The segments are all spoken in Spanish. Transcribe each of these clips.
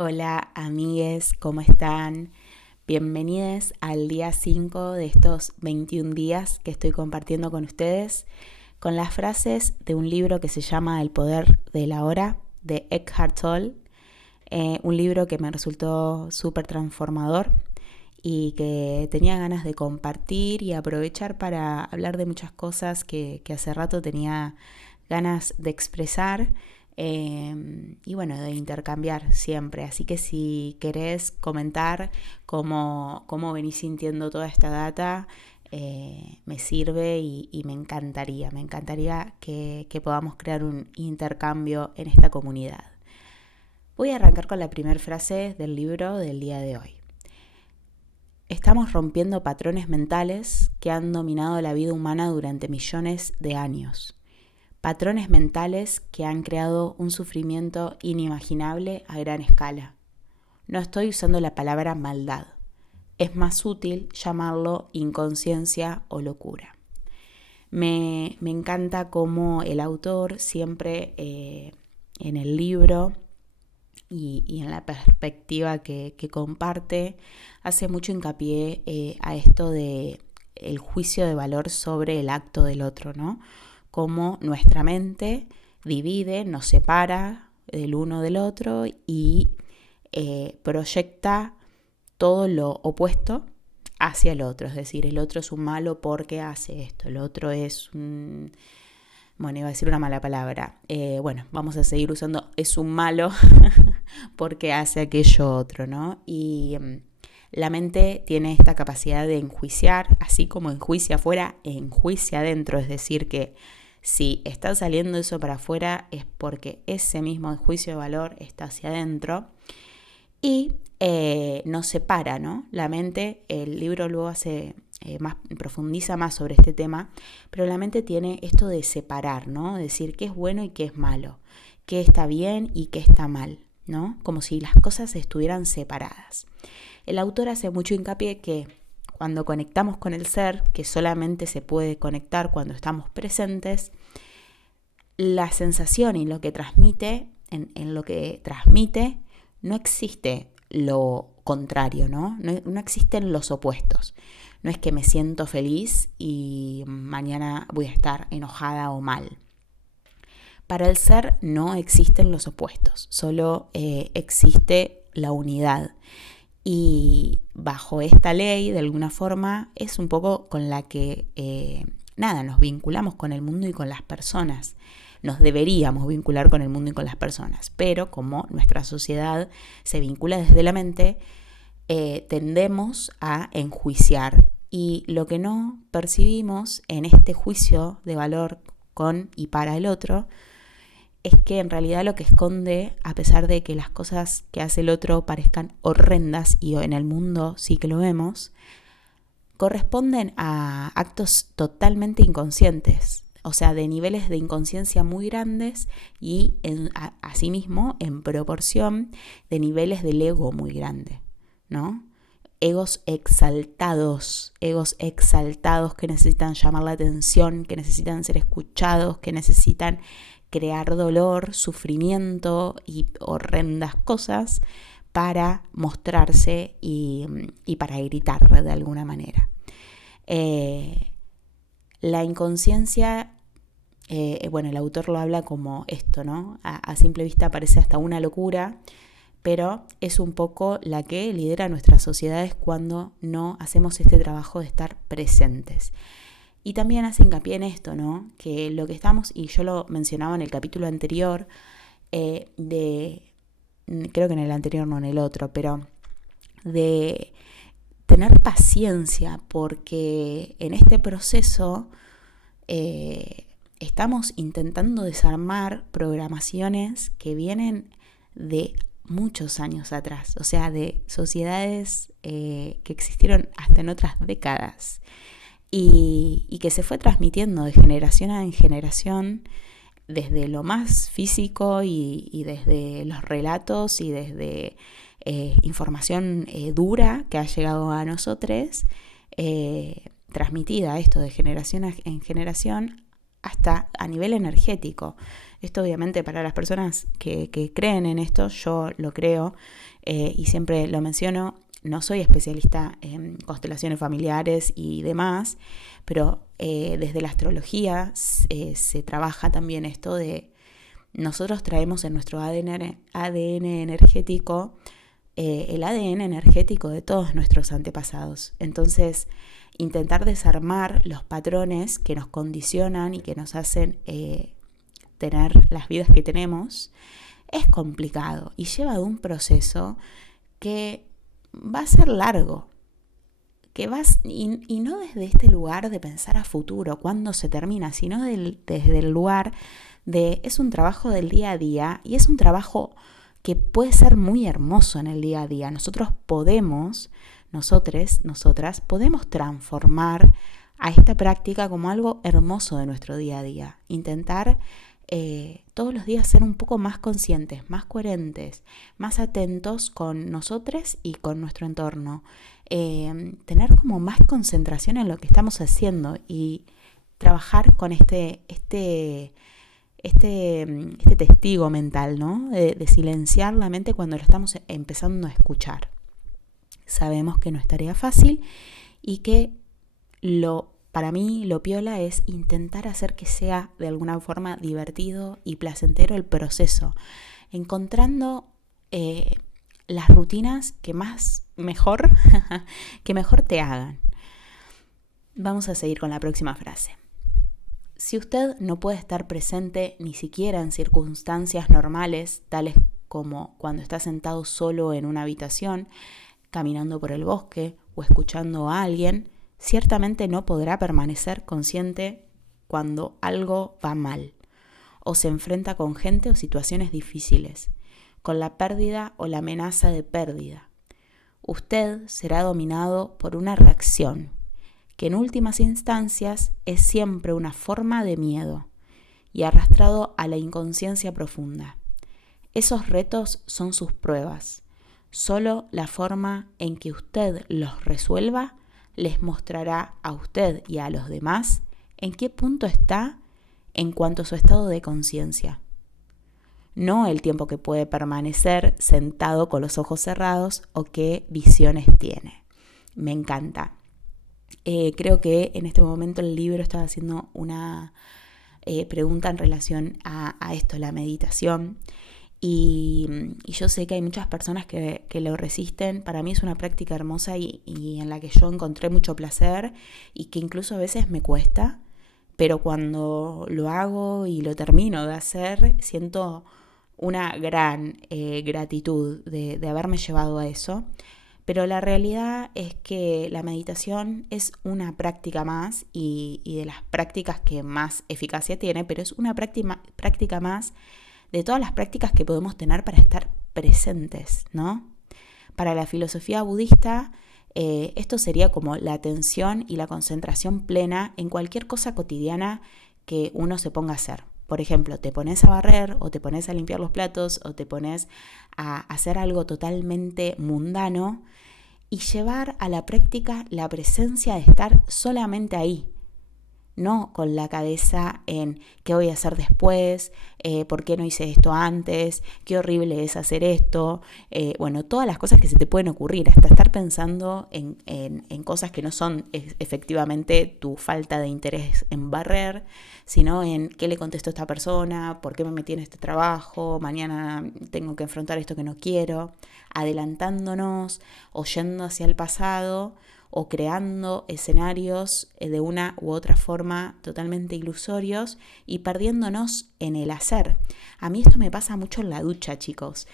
Hola amigues, ¿cómo están? Bienvenidos al día 5 de estos 21 días que estoy compartiendo con ustedes con las frases de un libro que se llama El poder de la hora de Eckhart Tolle, un libro que me resultó súper transformador y que tenía ganas de compartir y aprovechar para hablar de muchas cosas que hace rato tenía ganas de expresar y bueno, de intercambiar siempre. Así que si querés comentar cómo venís sintiendo toda esta data, me sirve y me encantaría que podamos crear un intercambio en esta comunidad. Voy a arrancar con la primera frase del libro del día de hoy. Estamos rompiendo patrones mentales que han dominado la vida humana durante millones de años. Patrones mentales que han creado un sufrimiento inimaginable a gran escala. No estoy usando la palabra maldad. Es más útil llamarlo inconsciencia o locura. Me encanta cómo el autor siempre en el libro y en la perspectiva que comparte hace mucho hincapié a esto de el juicio de valor sobre el acto del otro, ¿no? Cómo nuestra mente divide, nos separa del uno del otro y proyecta todo lo opuesto hacia el otro. Es decir, el otro es un malo porque hace esto, el otro es un... Bueno, iba a decir una mala palabra. Vamos a seguir usando es un malo porque hace aquello otro, ¿no? Y la mente tiene esta capacidad de enjuiciar, así como enjuicia afuera, enjuicia adentro. Es decir, que si está saliendo eso para afuera es porque ese mismo juicio de valor está hacia adentro y nos separa, ¿no? La mente, el libro luego profundiza más sobre este tema, pero la mente tiene esto de separar, ¿no? Decir qué es bueno y qué es malo, qué está bien y qué está mal, ¿no? Como si las cosas estuvieran separadas. El autor hace mucho hincapié que cuando conectamos con el ser, que solamente se puede conectar cuando estamos presentes, la sensación y lo que transmite, en lo que transmite, no existe lo contrario, ¿no? No existen los opuestos. No es que me siento feliz y mañana voy a estar enojada o mal. Para el ser no existen los opuestos, solo existe la unidad. Y bajo esta ley, de alguna forma, es un poco con la que nos vinculamos con el mundo y con las personas. Nos deberíamos vincular con el mundo y con las personas, pero como nuestra sociedad se vincula desde la mente, tendemos a enjuiciar. Y lo que no percibimos en este juicio de valor con y para el otro es que en realidad lo que esconde, a pesar de que las cosas que hace el otro parezcan horrendas y en el mundo sí que lo vemos, corresponden a actos totalmente inconscientes, o sea, de niveles de inconsciencia muy grandes y asimismo en proporción de niveles del ego muy grande, ¿no? Egos exaltados que necesitan llamar la atención, que necesitan ser escuchados, que necesitan crear dolor, sufrimiento y horrendas cosas para mostrarse y para gritar de alguna manera. La inconsciencia, el autor lo habla como esto, ¿no? A simple vista parece hasta una locura, pero es un poco la que lidera nuestras sociedades cuando no hacemos este trabajo de estar presentes. Y también hace hincapié en esto, ¿no? Que lo que estamos, y yo lo mencionaba en el capítulo anterior, creo que en el anterior, no en el otro, pero de tener paciencia, porque en este proceso estamos intentando desarmar programaciones que vienen de muchos años atrás, o sea, de sociedades que existieron hasta en otras décadas y que se fue transmitiendo de generación en generación desde lo más físico y desde los relatos y desde información dura que ha llegado a nosotros, transmitida esto de generación en generación hasta a nivel energético. Esto obviamente para las personas que creen en esto, yo lo creo y siempre lo menciono. No soy especialista en constelaciones familiares y demás, pero desde la astrología se trabaja también esto de nosotros traemos en nuestro ADN energético el ADN energético de todos nuestros antepasados. Entonces, intentar desarmar los patrones que nos condicionan y que nos hacen tener las vidas que tenemos es complicado y lleva de un proceso que va a ser largo, y no desde este lugar de pensar a futuro, cuándo se termina, sino desde el lugar de es un trabajo del día a día y es un trabajo que puede ser muy hermoso en el día a día. Nosotras podemos transformar a esta práctica como algo hermoso de nuestro día a día. Intentar todos los días ser un poco más conscientes, más coherentes, más atentos con nosotros y con nuestro entorno. Tener como más concentración en lo que estamos haciendo y trabajar con este testigo mental, ¿no? De silenciar la mente cuando lo estamos empezando a escuchar. Sabemos que no es tarea fácil y que para mí lo piola es intentar hacer que sea de alguna forma divertido y placentero el proceso, encontrando las rutinas que mejor te hagan. Vamos a seguir con la próxima frase. Si usted no puede estar presente ni siquiera en circunstancias normales, tales como cuando está sentado solo en una habitación, caminando por el bosque o escuchando a alguien, ciertamente no podrá permanecer consciente cuando algo va mal, o se enfrenta con gente o situaciones difíciles, con la pérdida o la amenaza de pérdida. Usted será dominado por una reacción, que en últimas instancias es siempre una forma de miedo y arrastrado a la inconsciencia profunda. Esos retos son sus pruebas. Solo la forma en que usted los resuelva les mostrará a usted y a los demás en qué punto está en cuanto a su estado de conciencia. No el tiempo que puede permanecer sentado con los ojos cerrados o qué visiones tiene. Me encanta. Creo que en este momento el libro estaba haciendo una pregunta en relación a esto, la meditación. Y yo sé que hay muchas personas que lo resisten. Para mí es una práctica hermosa y en la que yo encontré mucho placer y que incluso a veces me cuesta, pero cuando lo hago y lo termino de hacer, siento una gran gratitud de haberme llevado a eso. Pero la realidad es que la meditación es una práctica más y de las prácticas que más eficacia tiene, pero es una práctica más de todas las prácticas que podemos tener para estar presentes, ¿no? Para la filosofía budista, esto sería como la atención y la concentración plena en cualquier cosa cotidiana que uno se ponga a hacer. Por ejemplo, te pones a barrer o te pones a limpiar los platos o te pones a hacer algo totalmente mundano y llevar a la práctica la presencia de estar solamente ahí. No con la cabeza en qué voy a hacer después, por qué no hice esto antes, qué horrible es hacer esto. Bueno, todas las cosas que se te pueden ocurrir, hasta estar pensando en cosas que no son efectivamente tu falta de interés en barrer, sino en qué le contesto a esta persona, por qué me metí en este trabajo, mañana tengo que enfrentar esto que no quiero, adelantándonos o yendo hacia el pasado, o creando escenarios de una u otra forma totalmente ilusorios y perdiéndonos en el hacer. A mí esto me pasa mucho en la ducha, chicos.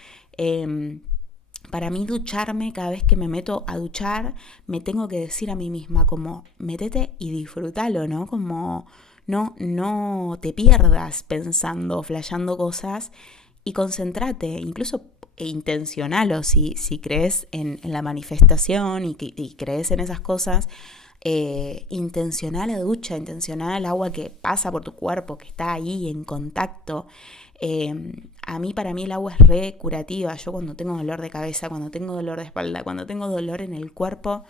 Para mí ducharme, cada vez que me meto a duchar, me tengo que decir a mí misma como, métete y disfrútalo, ¿no? Como no te pierdas pensando, flasheando cosas y concéntrate, incluso intencionalo, si crees en la manifestación y crees en esas cosas, intencional la ducha, intencional el agua que pasa por tu cuerpo, que está ahí en contacto. Para mí el agua es re curativa. Yo cuando tengo dolor de cabeza, cuando tengo dolor de espalda, cuando tengo dolor en el cuerpo,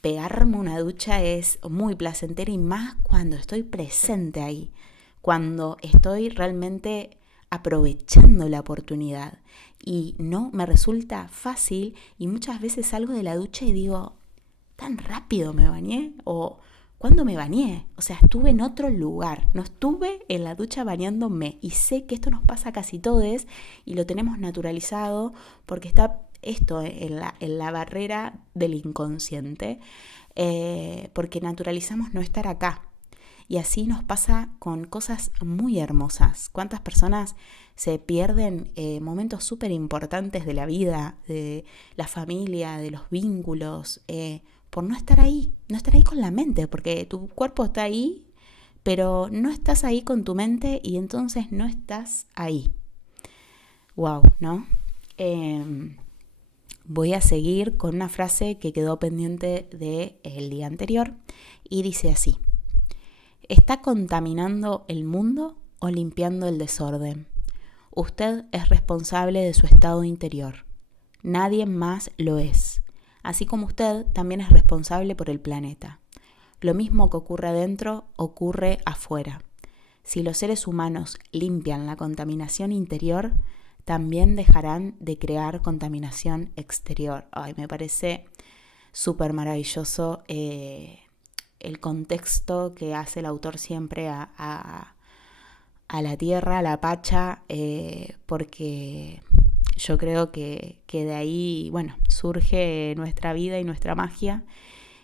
pegarme una ducha es muy placentera y más cuando estoy presente ahí, cuando estoy realmente aprovechando la oportunidad. Y no me resulta fácil y muchas veces salgo de la ducha y digo, ¿tan rápido me bañé? O ¿cuándo me bañé? O sea, estuve en otro lugar, no estuve en la ducha bañándome. Y sé que esto nos pasa a casi todos y lo tenemos naturalizado porque está esto en la barrera del inconsciente, porque naturalizamos no estar acá. Y así nos pasa con cosas muy hermosas. ¿Cuántas personas se pierden momentos súper importantes de la vida, de la familia, de los vínculos, por no estar ahí con la mente? Porque tu cuerpo está ahí, pero no estás ahí con tu mente y entonces no estás ahí. Wow, ¿no? Voy a seguir con una frase que quedó pendiente del día anterior y dice así: ¿está contaminando el mundo o limpiando el desorden? Usted es responsable de su estado interior. Nadie más lo es. Así como usted también es responsable por el planeta. Lo mismo que ocurre adentro ocurre afuera. Si los seres humanos limpian la contaminación interior, también dejarán de crear contaminación exterior. Ay, me parece súper maravilloso el contexto que hace el autor siempre a la tierra, a la pacha, porque yo creo que de ahí, bueno, surge nuestra vida y nuestra magia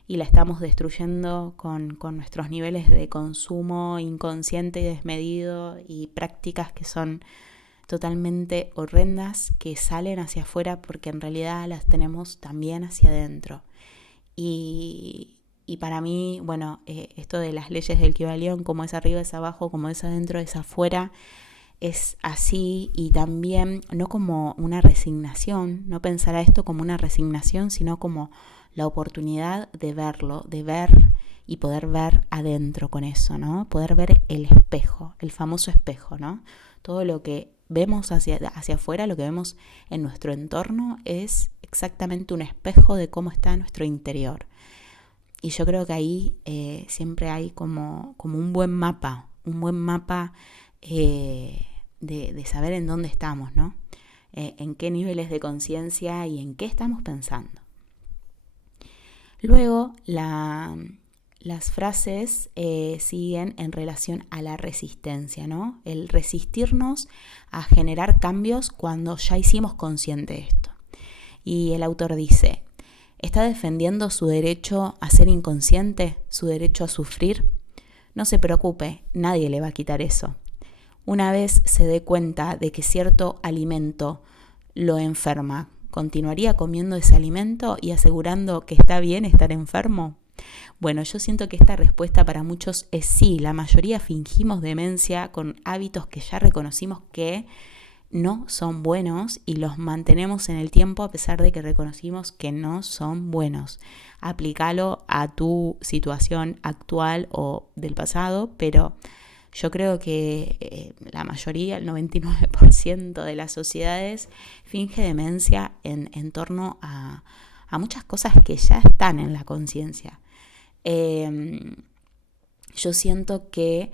y la estamos destruyendo con nuestros niveles de consumo inconsciente y desmedido y prácticas que son totalmente horrendas, que salen hacia afuera porque en realidad las tenemos también hacia adentro. Y para mí, bueno, esto de las leyes del Kybalión, como es arriba es abajo, como es adentro es afuera, es así. Y también no como una resignación, no pensar a esto como una resignación, sino como la oportunidad de verlo, de ver y poder ver adentro con eso, ¿no? Poder ver el espejo, el famoso espejo, ¿no? Todo lo que vemos hacia afuera, lo que vemos en nuestro entorno es exactamente un espejo de cómo está nuestro interior. Y yo creo que ahí siempre hay como un buen mapa de saber en dónde estamos, ¿no? En qué niveles de conciencia y en qué estamos pensando. Luego, las frases siguen en relación a la resistencia, ¿no? El resistirnos a generar cambios cuando ya hicimos consciente esto. Y el autor dice: ¿está defendiendo su derecho a ser inconsciente, su derecho a sufrir? No se preocupe, nadie le va a quitar eso. Una vez se dé cuenta de que cierto alimento lo enferma, ¿continuaría comiendo ese alimento y asegurando que está bien estar enfermo? Bueno, yo siento que esta respuesta para muchos es sí. La mayoría fingimos demencia con hábitos que ya reconocimos que no son buenos y los mantenemos en el tiempo a pesar de que reconocimos que no son buenos. Aplícalo a tu situación actual o del pasado, pero yo creo que la mayoría, el 99% de las sociedades finge demencia en torno a muchas cosas que ya están en la conciencia. Yo siento que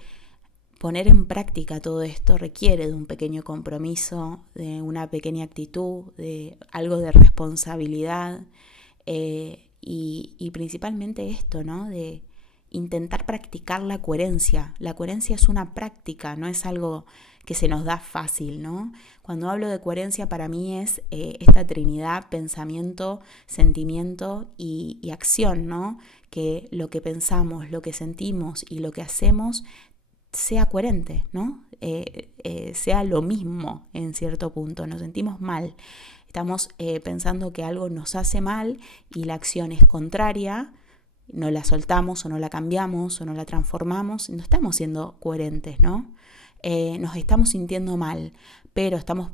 poner en práctica todo esto requiere de un pequeño compromiso, de una pequeña actitud, de algo de responsabilidad y principalmente esto, ¿no? De intentar practicar la coherencia. La coherencia es una práctica, no es algo que se nos da fácil, ¿no? Cuando hablo de coherencia, para mí es esta trinidad: pensamiento, sentimiento y acción, ¿no? Que lo que pensamos, lo que sentimos y lo que hacemos sea coherente, ¿no? Sea lo mismo en cierto punto. Nos sentimos mal, estamos pensando que algo nos hace mal y la acción es contraria, no la soltamos o no la cambiamos o no la transformamos, no estamos siendo coherentes, ¿no? Nos estamos sintiendo mal, pero estamos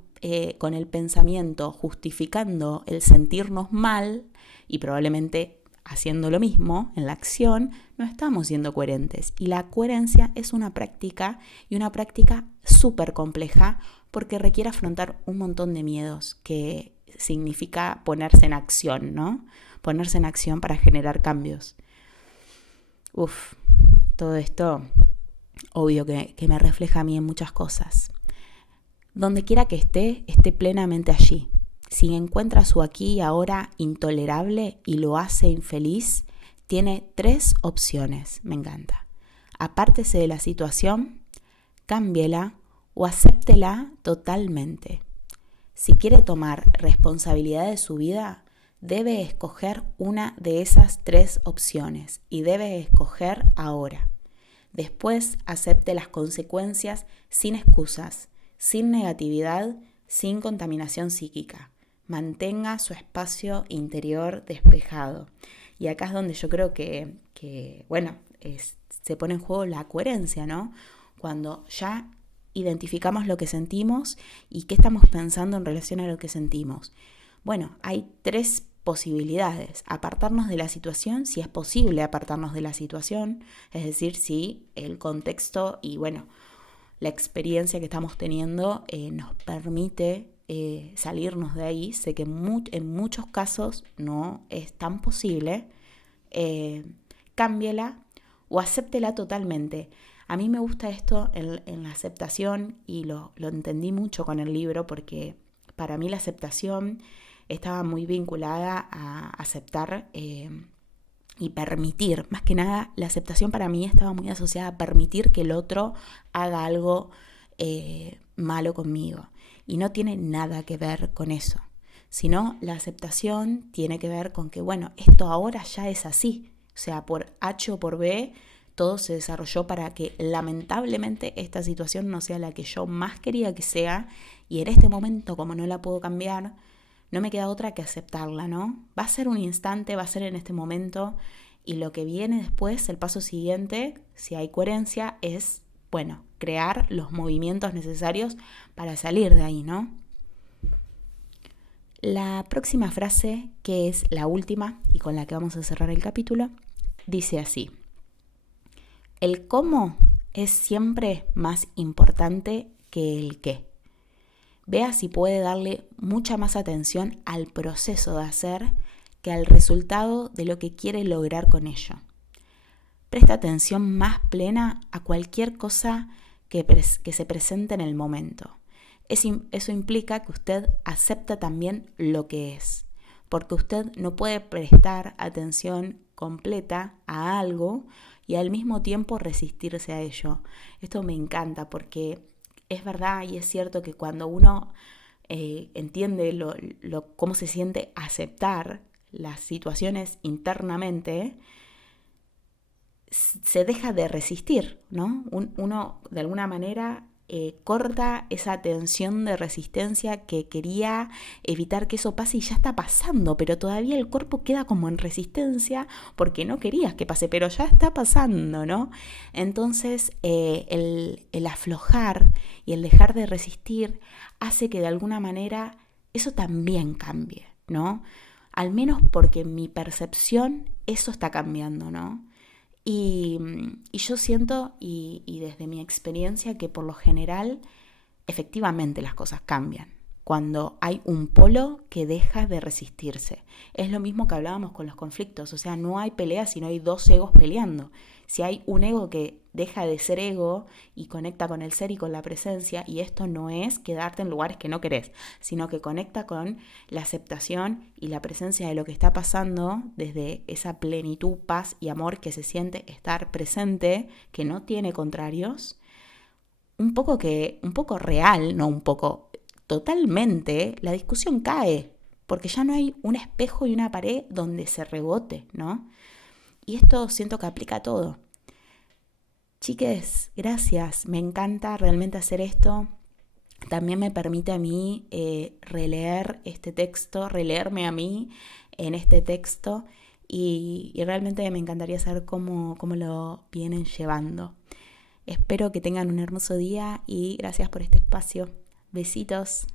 con el pensamiento justificando el sentirnos mal y probablemente haciendo lo mismo en la acción, no estamos siendo coherentes. Y la coherencia es una práctica, y una práctica súper compleja porque requiere afrontar un montón de miedos, que significa ponerse en acción, ¿no? Ponerse en acción para generar cambios. Todo esto, obvio que me refleja a mí en muchas cosas. Donde quiera que esté plenamente allí. Si encuentra su aquí y ahora intolerable y lo hace infeliz, tiene 3 opciones. Me encanta. Apártese de la situación, cámbiela o acéptela totalmente. Si quiere tomar responsabilidad de su vida, debe escoger una de esas 3 opciones y debe escoger ahora. Después acepte las consecuencias sin excusas, sin negatividad, sin contaminación psíquica. Mantenga su espacio interior despejado. Y acá es donde yo creo que se pone en juego la coherencia, ¿no? Cuando ya identificamos lo que sentimos y qué estamos pensando en relación a lo que sentimos. Bueno, hay 3 posibilidades. Apartarnos de la situación, si es posible apartarnos de la situación, es decir, si el contexto y la experiencia que estamos teniendo nos permite salirnos de ahí. Sé que en muchos casos no es tan posible. Cámbiela o acéptela totalmente. A mí me gusta esto en la aceptación y lo entendí mucho con el libro, porque para mí la aceptación estaba muy vinculada a aceptar y permitir. Más que nada, la aceptación para mí estaba muy asociada a permitir que el otro haga algo malo conmigo. Y no tiene nada que ver con eso. Sino la aceptación tiene que ver con que, esto ahora ya es así. O sea, por H o por B, todo se desarrolló para que lamentablemente esta situación no sea la que yo más quería que sea. Y en este momento, como no la puedo cambiar, no me queda otra que aceptarla, ¿no? Va a ser un instante, va a ser en este momento, y lo que viene después, el paso siguiente, si hay coherencia, es, crear los movimientos necesarios para salir de ahí, ¿no? La próxima frase, que es la última y con la que vamos a cerrar el capítulo, dice así: el cómo es siempre más importante que el qué. Vea si puede darle mucha más atención al proceso de hacer que al resultado de lo que quiere lograr con ello. Presta atención más plena a cualquier cosa que se presente en el momento. Eso implica que usted acepta también lo que es, porque usted no puede prestar atención completa a algo y al mismo tiempo resistirse a ello. Esto me encanta porque es verdad y es cierto que cuando uno entiende cómo se siente aceptar las situaciones internamente, se deja de resistir, ¿no? Uno de alguna manera corta esa tensión de resistencia que quería evitar que eso pase y ya está pasando, pero todavía el cuerpo queda como en resistencia porque no querías que pase, pero ya está pasando, ¿no? Entonces el aflojar y el dejar de resistir hace que de alguna manera eso también cambie, ¿no? Al menos porque en mi percepción eso está cambiando, ¿no? Y yo siento, y desde mi experiencia, que por lo general efectivamente las cosas cambian cuando hay un polo que deja de resistirse. Es lo mismo que hablábamos con los conflictos, o sea, no hay pelea si no hay 2 egos peleando. Si hay un ego que deja de ser ego y conecta con el ser y con la presencia, y esto no es quedarte en lugares que no querés, sino que conecta con la aceptación y la presencia de lo que está pasando desde esa plenitud, paz y amor que se siente estar presente, que no tiene contrarios, un poco real, no un poco, totalmente, la discusión cae, porque ya no hay un espejo y una pared donde se rebote, ¿no? Y esto siento que aplica a todo. Chiques, gracias, me encanta realmente hacer esto. También me permite a mí releer este texto, releerme a mí en este texto y realmente me encantaría saber cómo lo vienen llevando. Espero que tengan un hermoso día y gracias por este espacio. Besitos.